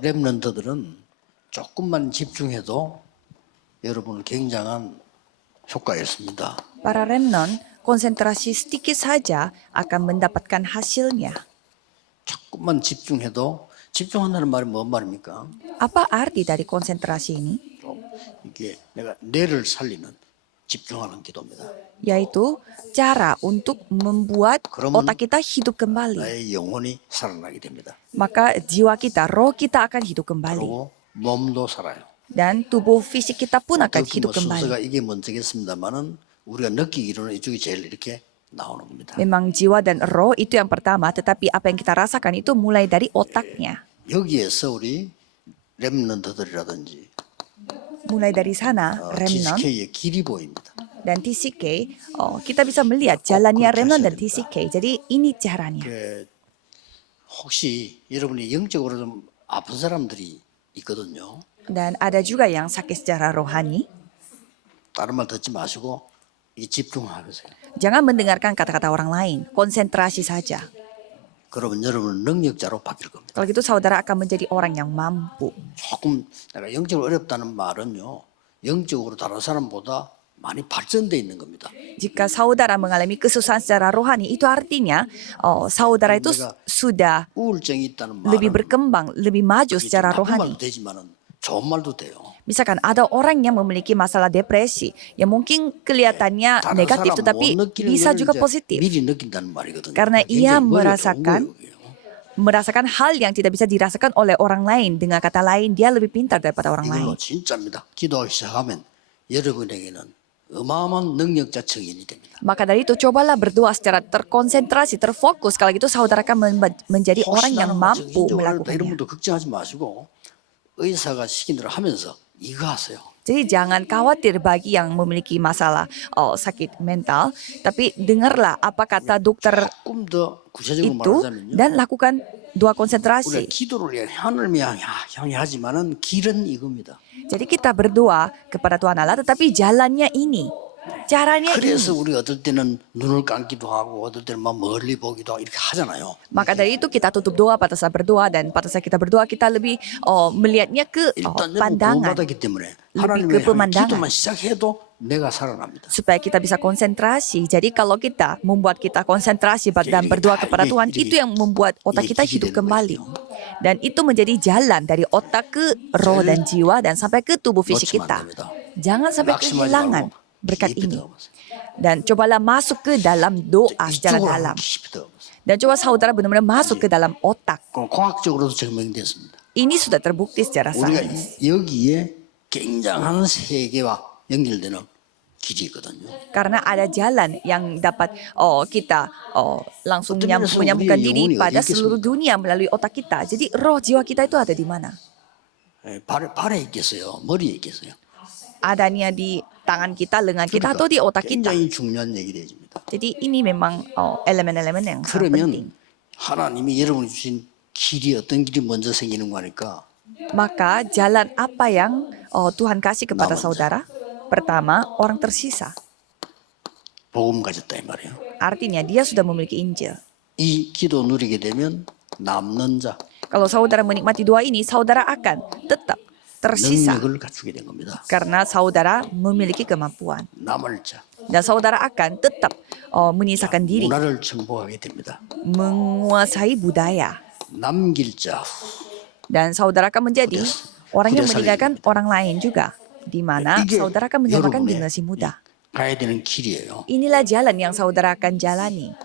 렘넌트들은 조금만 집중해도 여러분 굉장한 효과가 있습니다. Para remnant, konsentrasi sedikit saja akan mendapatkan hasilnya. 조금만 집중해도 집중한다는 말이 뭔 말입니까? Apa arti dari konsentrasi ini? 이게 내가 뇌를 살리는 집중하는 기도입니다. Yaitu cara untuk membuat 그러면 otak kita hidup kembali. 나의 영혼이 살아나게 됩니다. Maka jiwa kita, roh kita akan hidup kembali. 그리고 몸도 살아요. Dan tubuh fisik kita pun akan 어떻게 hidup 순서가 kembali. 이게 먼저겠습니다만은 우리가 느끼기로는 이쪽이 제일 이렇게 나오는 겁니다. Memang jiwa dan roh itu yang pertama, tetapi apa yang kita rasakan itu mulai dari otaknya. 여기에서 우리 렘넌트들이라든지 Mulai dari sana, remnant TCK의 길이 보입니다. dan TCK, kita bisa melihat jalannya remnant dan TCK. Jadi ini caranya. 혹시 여러분이 영적으로 좀 아픈 사람들이 있거든요. Dan ada juga yang sakit secara rohani. 다른 말 듣지 마시고 이 집중하세요. Jangan mendengarkan kata-kata orang lain, konsentrasi saja. 그러면 여러분은 능력자로 바뀔 겁니다. Kalau gitu saudara akan menjadi orang yang mampu. 조금 내가 영적으로 어렵다는 말은요. 영적으로 다른 사람보다 많이 발전돼 있는 겁니다. Jika saudara mengalami kesusahan secara rohani, itu artinya saudara itu sudah 우울증이 있다는 lebih 말은 berkembang, lebih maju secara 나쁜 rohani. 말도 되지만은 좋은 말도 돼요. Misalkan ada orang yang memiliki masalah depresi, yang mungkin kelihatannya 다른 negatif, 사람 tetapi 못 느끼는 bisa 걸 juga 이제 positif. 미리 느낀다는 말이거든요. Karena ia 굉장히 머리가 좋은 merasakan 거예요. merasakan hal yang tidak bisa dirasakan oleh orang lain. Dengan kata lain, dia lebih pintar daripada orang lain. 이걸로 진짜입니다. 기도하기 시작하면 여러분에게는 어마어마한 능력자 증인이 됩니다. Maka dari itu cobalah berdoa secara terkonsentrasi, terfokus. Kalau gitu saudara akan menjadi orang yang mampu 이런 melakukannya. 분도 걱정하지 마시고 의사가 시킨 대로 하면서 이거 하세요. Jadi jangan khawatir bagi yang memiliki masalah sakit mental, tapi dengarlah apa kata dokter 조금 더 구체적으로 itu 말하자면요. dan lakukan doa 우리가 konsentrasi. 기도를 하나님을 향해 하지만은 길은 이겁니다. Jadi kita berdoa kepada Tuhan Allah, tetapi jalannya ini, caranya ini. 그래서 우리 어떨 때는 눈을 감기도 하고 어떨 때는 막 멀리 보기도 하고 이렇게 하잖아요. Maka dari itu kita tutup doa pada saat berdoa, dan pada saat kita berdoa kita lebih melihatnya ke 일단 여러분 pandangan. 구원받았기 때문에 lebih 하나님의 ke 향해 pemandangan. 기도만 시작해도 내가 살아납니다. Supaya kita bisa konsentrasi. Jadi kalau kita membuat kita konsentrasi dan berdoa kepada Tuhan, itu yang membuat otak kita hidup kembali. Dan itu menjadi jalan dari otak ke roh dan jiwa dan sampai ke tubuh fisik kita. Jangan sampai kehilangan berkat ini. Dan cobalah masuk ke dalam doa secara 이쪽으로 dalam. 깊이 들어가보세요. Dan coba saudara benar-benar masuk ke dalam otak. 그건 과학적으로도 증명됐습니다. Ini sudah terbukti secara 우리가 sains. 여기에 굉장한 세계와 연결되는 길이 있거든요. Karena ada jalan yang dapat kita langsung Betul, menyambungkan 우리의 diri 영혼이 pada 어디 seluruh 있겠습니까? dunia melalui otak kita. Jadi roh jiwa kita itu ada di mana? 발에 있겠어요? 머리에 있겠어요? Adanya di tangan kita, lengan kita, atau di otak kita. 굉장히 중요한 얘기입니다. Jadi ini memang elemen-elemen yang sangat penting. 그러면 하나님이 여러분이 주신 길이 어떤 길이 먼저 생기는 거니까 Maka jalan apa yang Tuhan kasih kepada Namanya. saudara? Pertama, orang tersisa. 복음 가졌다 이 말이에요. Artinya dia sudah memiliki Injil. 이 기도 누리게 되면 남는 자 Kalau saudara menikmati doa ini, saudara akan tetap tersisa. 능력을 갖추게 된 겁니다. Karena saudara memiliki kemampuan. 남을 자 Dan saudara akan tetap menyisakan diri, 문화를 정복하게 됩니다. menguasai budaya. 남길 자 Dan saudara akan menjadi orang yang meninggalkan orang lain juga. Di mana 이게 saudara akan menyelamatkan 여러분의 generasi muda. 가야 되는 길이에요. Inilah jalan yang saudara akan jalani.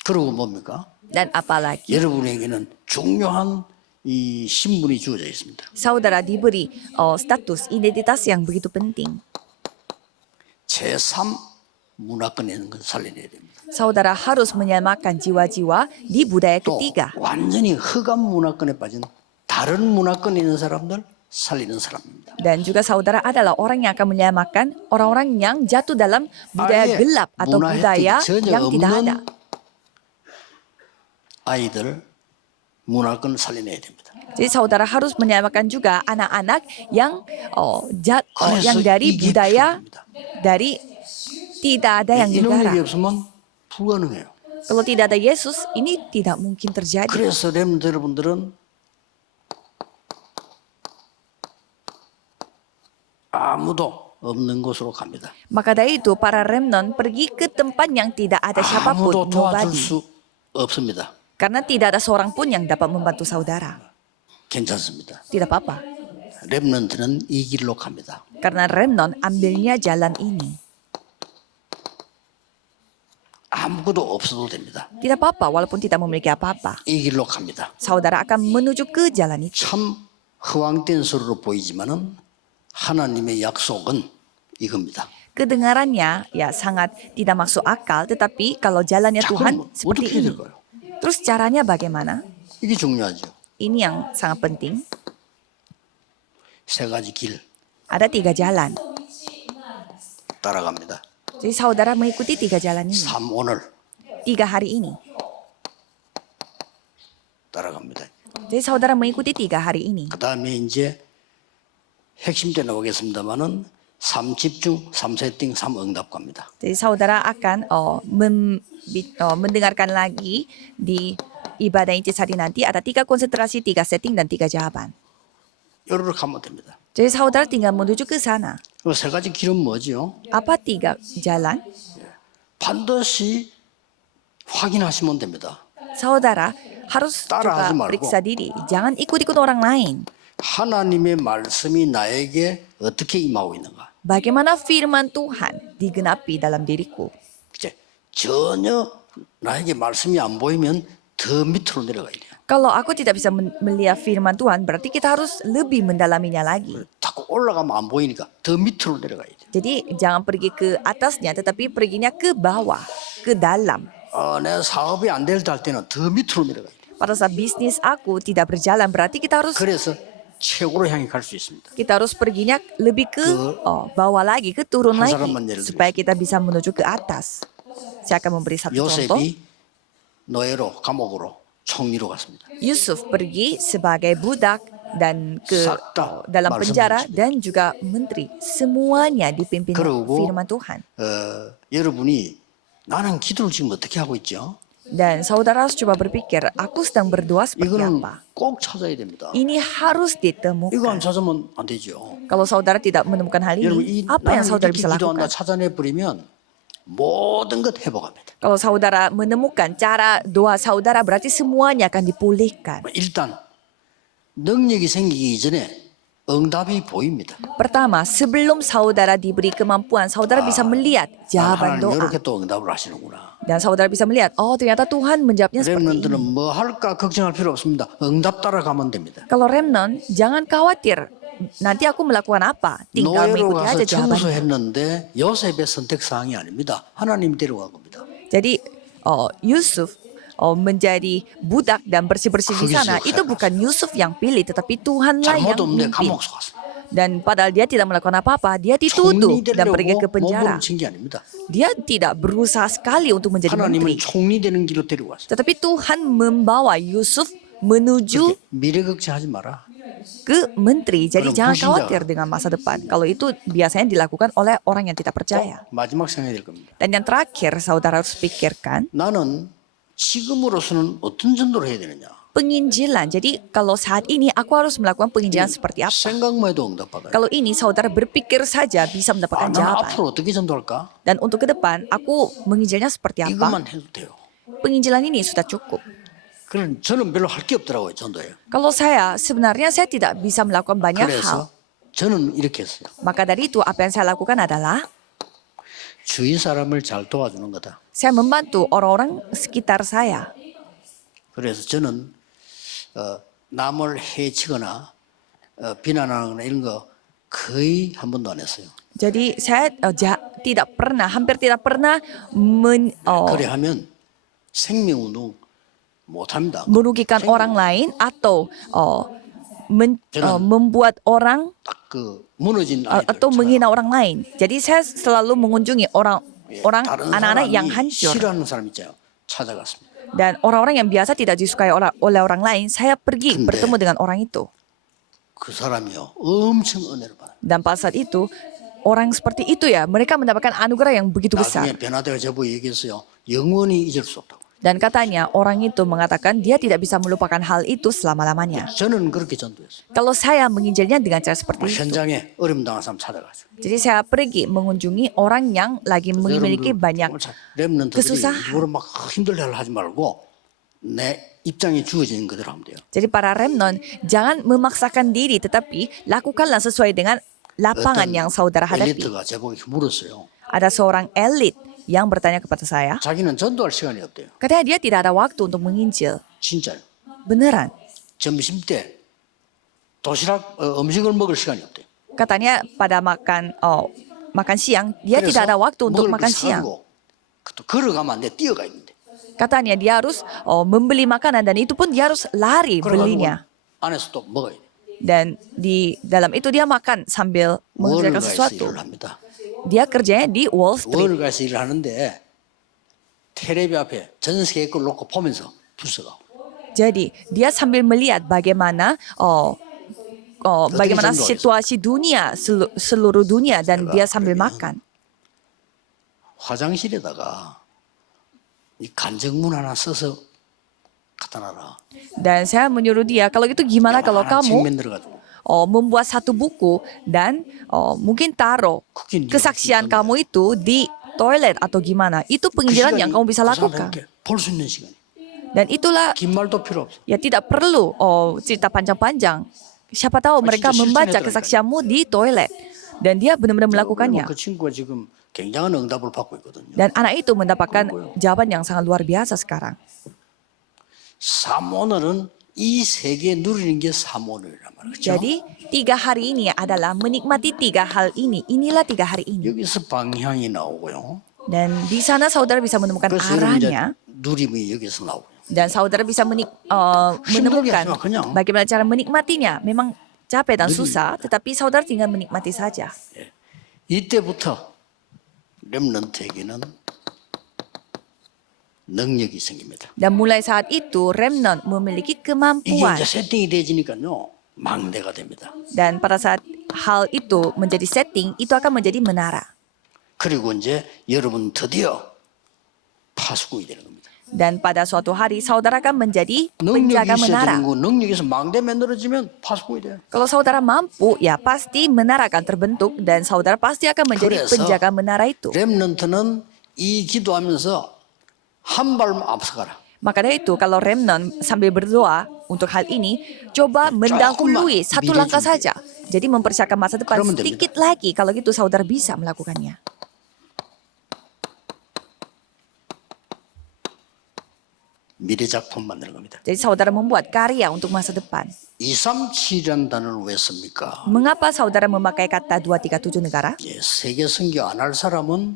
그리고 뭡니까? Dan apalagi 여러분에게는 중요한 이 신분이 주어져 있습니다. saudara diberi status identitas yang begitu penting. 제3 문화권에는 건 살려내야 됩니다. Saudara harus menyelamatkan jiwa-jiwa di budaya 또 ketiga. 완전히 흑암 문화권에 빠진 다른 문화권에 있는 사람들 살리는 사람입니다. Dan juga saudara adalah orang yang akan menyelamatkan orang-orang yang jatuh dalam budaya 아예 gelap atau 문화 budaya 혜택이 전혀 yang tidak ada. 없는 아이들 문화권 살려내야 됩니다. Jadi saudara harus menyelamatkan juga anak-anak yang yang 그래서 dari 이게 budaya 필요합니다. dari tidak ada yang 이런 일이 negara. 없으면 불가능해요. Kalau tidak ada Yesus, ini tidak mungkin terjadi. 그래서 렘 여러분들은 아무도 없는 곳으로 갑니다. Maka dari itu para remnon pergi ke tempat yang tidak ada 아무도 siapapun, 도와줄 nobody. 수 없습니다. Karena tidak ada seorang pun yang dapat membantu saudara. 괜찮습니다. Tidak apa-apa. 렘넌트는 이 길로 갑니다. Karena remnon ambilnya jalan ini. 아무것도 없어도 됩니다. Tidak apa-apa walaupun tidak memiliki apa-apa. 이 길로 갑니다. Saudara akan menuju ke jalan itu. 참 허황된 소리로 보이지만은 하나님의 약속은 이겁니다. Kedengarannya ya sangat tidak masuk akal, tetapi kalau jalannya 자, Tuhan 그럼 seperti 어떻게 ini. 될까요? Terus caranya bagaimana? 이게 중요하죠. Ini yang sangat penting. 세 가지 길 Ada 3 jalan. 따라갑니다. Jadi saudara mengikuti 3 jalan ini. 3 오늘 3 hari ini. 따라갑니다. Jadi saudara mengikuti 3 hari ini. 그 다음에 이제 핵심 때 나오겠습니다만은 3 집중, 3 세팅, 3 응답 갑니다. Jadi saudara akan mendengarkan lagi di ibadah intisari nanti ada 3 konsentrasi, 3 setting dan 3 jawaban. 요렇게 가면 됩니다. Jadi saudara tinggal menuju ke sana. 그 세 가지 길은 뭐지요? Apa 3 jalan? 반드시 확인하시면 됩니다. Saudara harus 따라하지 juga 말고. periksa diri. Jangan ikut-ikut orang lain. 하나님의 말씀이 나에게 어떻게 임하고 있는가? Bagaimana firman Tuhan digenapi dalam diriku. 이제 전혀 나에게 말씀이 안 보이면 더 밑으로 내려가야 돼요. Kalau aku tidak bisa melihat firman Tuhan, berarti kita harus lebih mendalaminya lagi. 자꾸 올라가면 안 보이니까 더 밑으로 내려가야 돼요. Jadi jangan pergi ke atasnya, tetapi perginya ke bawah, ke dalam. 내 사업이 안 될 때 할 때는 더 밑으로 내려가야 돼요. Pada saat bisnis aku tidak berjalan, berarti kita harus 그래서 최고로 향해 갈 수 있습니다. perginya lebih ke bawah lagi, ke turun 한 lagi, 사람만 예를 supaya kita bisa menuju ke atas. Saya akan memberi satu contoh. 요셉이 노예로 감옥으로 총리로 갔습니다. Yusuf pergi sebagai budak dan ke Sakta dalam 말씀 penjara 주십니다. dan juga menteri. Semuanya dipimpin 그러고 firman Tuhan. 여러분이 나는 기도를 지금 어떻게 하고 있죠? Dan saudara harus coba berpikir, aku sedang berdoa seperti 이거는 apa? 꼭 찾아야 됩니다. Ini harus 이거 안 ditemukan. 찾으면 안 되죠. Kalau saudara tidak menemukan hal 여러분 ini, 이 apa yang 나는 saudara 이렇게 bisa 기도한다 lakukan? 찾아내 버리면 모든 것 회복합니다. Kalau saudara menemukan cara doa saudara, berarti semuanya akan dipulihkan. 일단 능력이 생기기 전에 응답이 보입니다. Pertama, sebelum saudara diberi kemampuan, saudara bisa melihat jawaban 하나님 doa. 이렇게 또 응답을 하시는구나. Dan saudara bisa melihat, oh ternyata Tuhan menjawabnya seperti ini. 렘넌트는 뭐 할까 걱정할 필요 없습니다. 응답 따라가면 됩니다. Kalau remnon, jangan khawatir. Nanti aku melakukan apa? Tinggal 노예로 mengikuti 가서 aja jawabannya. 청소했는데 요셉의 선택 사항이 아닙니다. 하나님 데려간 겁니다. Jadi Yusuf menjadi budak dan bersih-bersih di 거기서 sana, itu bukan Yusuf yang pilih, tetapi Tuhanlah yang 잘못 없는데 memimpin. 감옥 속았습니다. Dan padahal dia tidak melakukan apa-apa, dia dituduh 총리 dan pergi ke 되려고 penjara. 몸부림 친게 아닙니다. Dia tidak berusaha sekali untuk menjadi menteri. 하나님은 총리 되는 길로 데리고 왔어요. Tetapi Tuhan membawa Yusuf menuju 미래 걱정하지 마라. ke menteri. Jadi Kalau jangan 불신자. khawatir dengan masa depan. Kalau itu biasanya dilakukan oleh orang yang tidak percaya. 마지막 생각이 될 겁니다. Dan yang terakhir, saudara harus pikirkan 나는 지금으로서는 어떤 전도를 해야 되느냐. penginjilan. Jadi kalau saat ini aku harus melakukan penginjilan seperti apa? 생각만 해도 응답받아요. Kalau ini saudara berpikir saja bisa mendapatkan 나는 jawaban. 앞으로 어떻게 전도할까? Dan untuk ke depan, aku menginjilnya seperti apa? 이것만 해도 돼요. Penginjilan ini sudah cukup. 그럼 저는 별로 할 게 없더라고요, 전도에. Kalau sebenarnya saya tidak bisa melakukan banyak hal. 그래서 저는 이렇게 했어요. Maka dari itu apa yang saya lakukan adalah 주위 사람을 잘 도와주는 거다. saya membantu orang-orang sekitar saya. 그래서 저는 남을 해치거나 비난하거나 이런 거 거의 한 번도 안 했어요. Jadi saya hampir tidak pernah 그래 하면 생명운동 못합니다. merugikan orang lain atau membuat orang 딱 무너진 아이들 atau menghina orang lain. Jadi saya selalu mengunjungi orang 다른 anak-anak yang 사람이 hancur 싫어하는 사람 있잖아요. 찾아갔습니다. dan orang-orang yang biasa tidak disukai oleh orang lain. Saya pergi 근데 bertemu dengan orang itu. 그 사람이요 엄청 은혜를 받아요. Dan pada saat itu orang seperti itu ya mereka mendapatkan anugerah yang begitu besar. 나중에 변화되어 저보고 얘기했어요. 영원히 잊을 수 없다고. Dan katanya orang itu mengatakan dia tidak bisa melupakan hal itu selama-lamanya. 저는 그렇게 전도했어요. Kalau saya menginjilnya dengan cara seperti itu. 현장에 어려움 당한 사람 찾아가서. Jadi saya pergi mengunjungi orang yang lagi memiliki banyak 렘넌트들이 kesusahan. 이거를 막 힘들게 하지 말고 내 입장이 주어지는 그대로 하면 돼요. Jadi para remnon, jangan memaksakan diri tetapi lakukanlah sesuai dengan lapangan yang saudara hadapi. 엘리트가 제보기 물었어요. Ada seorang elit yang bertanya kepada saya, 자기는 전도할 시간이 없대요. katanya dia tidak ada waktu untuk menginjil. 진짜요. Beneran. 점심 때 도시락 음식을 먹을 시간이 없대요. Katanya pada makan siang, dia tidak ada waktu untuk makan siang. 또 걸어가면 안 돼. 뛰어가야 된대. Katanya dia harus membeli makanan dan itu pun dia harus lari belinya. 안에서 또 먹어야 돼. Dan di dalam itu dia makan sambil mengerjakan 월가에서 sesuatu. 일을 합니다. Dia kerjanya di Wall Street. 월가에서 일을 하는데 텔레비 앞에 전 세계 걸 놓고 보면서 불서가고. Jadi dia sambil melihat bagaimana bagaimana situasi dunia seluruh dunia dan dia sambil makan. 화장실에다가 이 간증문 하나 써서 갖다 놔라. Dan saya menyuruh dia, kalau gitu gimana kalau kamu 책면 들어가지고. membuat satu buku dan mungkin taruh kesaksian kamu itu di toilet atau gimana. Itu penginjilan yang kamu bisa lakukan. 볼수 있는 시간. Dan itulah 긴 말도 필요 없어. ya tidak perlu cerita panjang-panjang. Siapa tahu mereka membaca kesaksianmu di toilet. Dan dia benar-benar melakukannya. 그 친구가 지금 굉장한 응답을 받고 있거든요. Dan anak itu mendapatkan jawaban yang sangat luar biasa sekarang. 사모늘은 이 세계 누리는 게 사모늘이란 말이죠. Jadi 3 hari ini adalah menikmati 3 hal ini. Inilah 3 hari ini. 여기서 방향이 나오고요. Dan di sana saudara bisa menemukan 그래서 여러분 이제 arahnya. 누림이 여기서 나오고요. Dan saudara bisa menemukan bagaimana cara menikmatinya. Memang capek dan susah, tetapi saudara tinggal menikmati saja. 이때부터 렘넌트에게는 능력이 생깁니다. Dan mulai saat itu remnant memiliki 이게 kemampuan. 이제 세팅이 되지니까요. 망대가 됩니다. Dan pada saat hal itu menjadi setting, itu akan menjadi menara. 그리고 이제 여러분 드디어 파수꾼이 되는 겁니다. Dan pada suatu hari saudara akan menjadi 능력이 penjaga 있어야 menara. 되는 거 능력에서 망대 만들어지면 파수꾼이 돼요. Kalau saudara mampu, ya pasti menara akan terbentuk dan saudara pasti akan menjadi 그래서 penjaga menara itu. 렘넌트는 이 기도하면서 한 발 앞서가라. Maka dari itu, kalau remnant sambil berdoa untuk hal ini, coba mendahului satu langkah saja. Jadi mempersiapkan masa depan sedikit lagi. Kalau gitu saudara bisa melakukannya. 미래 작품 만드는 겁니다. Jadi saudara membuat karya untuk masa depan. 237이라는 단어를 왜 씁니까? Mengapa saudara memakai kata 237 negara? 세계 선교 안 할 사람은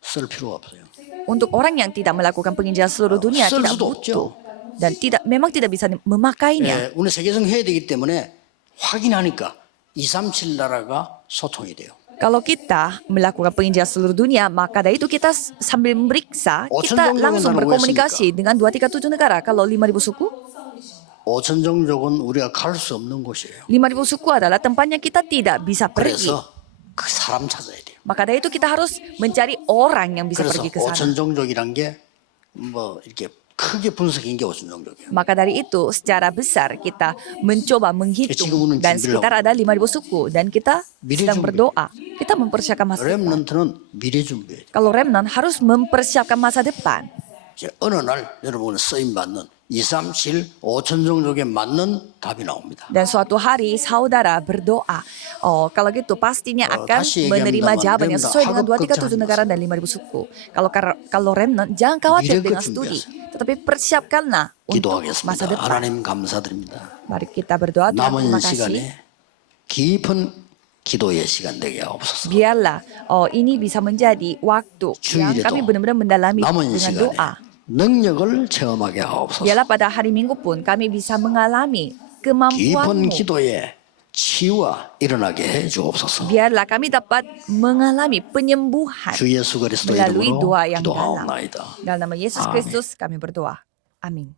쓸 필요가 없어요. Untuk orang yang tidak melakukan penginjilan seluruh dunia 쓸 tidak 수도 butuh. 없죠. Dan memang tidak bisa memakainya. 우리 세계성 해야 되기 때문에 확인하니까 237 나라가 소통이 돼요. Kalau kita melakukan penginjilan seluruh dunia, maka dari itu kita sambil memeriksa, kita langsung berkomunikasi dengan 237 negara. Kalau 5.000 suku, 5천 종족은 우리가 갈 수 없는 곳이에요. 5.000 suku adalah tempatnya kita tidak bisa pergi. 그래서 그 사람 찾아야 돼요. Maka dari itu kita harus mencari orang yang bisa 그래서 pergi ke sana. 5천 종족이란 게 뭐 이렇게 크게 분석한 게 5천 종족이에요. Maka dari itu secara besar kita mencoba menghitung dan sekitar ada 5.000 suku dan kita sedang berdoa. Kita mempersiapkan masa depan. 렘넌트는 미래 준비해요. Kalau remnant harus mempersiapkan masa depan. 이제 어느 날 여러분은 쓰임 받는 237 5천 종족에 맞는 답이 나옵니다. Dan suatu hari saudara berdoa. Kalau gitu pastinya akan menerima jawaban yang sesuai dengan 237 negara dan 5.000 suku. Kalau remnant jangan khawatir dengan studi, tetapi persiapkanlah untuk masa 기도하겠습니다. depan. 하나님 감사드립니다. Mari kita berdoa. Tuhan, 남은 terima kasih. 시간에 깊은 기도의 시간 되게 하옵소서. Biarlah ini bisa menjadi waktu yang 주일에도 kami benar-benar mendalami 남은 dengan 시간에 doa. 능력을 체험하게 하옵소서. Biarlah pada hari Minggu pun kami bisa mengalami 깊은 kemampuanmu. 기도에 치유가 일어나게 해 주옵소서. Biarlah kami dapat mengalami penyembuhan 주 예수 그리스도 melalui 이름으로 doa yang dalam. 기도하옵나이다. Dalam nama Yesus Amin. Kristus kami berdoa. Amin.